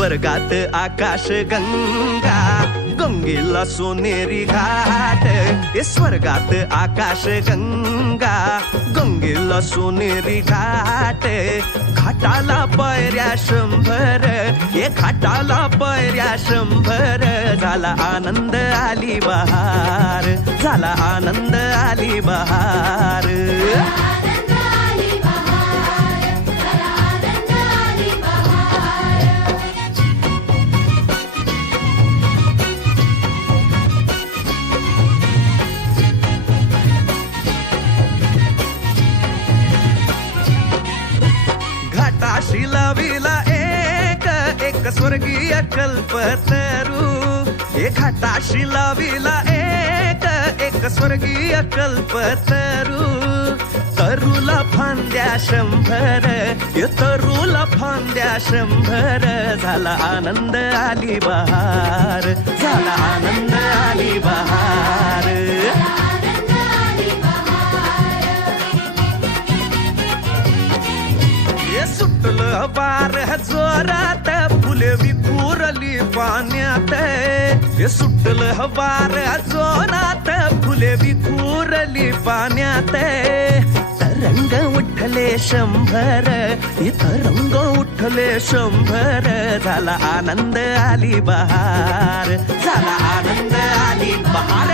स्वर्गात आकाश गंगा, गंगेला सोनेरी घाट. स्वर्गात आकाश गंगा, गंगेला सोनेरी घाट. घाटाला पायऱ्या 100, घाटाला पायऱ्या 100. झाला आनंद आली बहार, झाला आनंद आली बहार. घाटाशी लाविला एक स्वर्गीय कल्पतरू. घाटाशी लाविला एक स्वर्गीय कल्पतरू. तरूला फांद्या 100, तरूला फांद्या 100. झाला आनंद आली बहार, झाला आनंद आली बहार. सुटलं वार जोरात, फुले विखुरली पाण्यात. सुटलं वार जोरात, फुले विखुरली पाण्यात. तरंग उठले 100, तरंग उठले 100. झाला आनंद आली बहार, झाला आनंद आली बहार.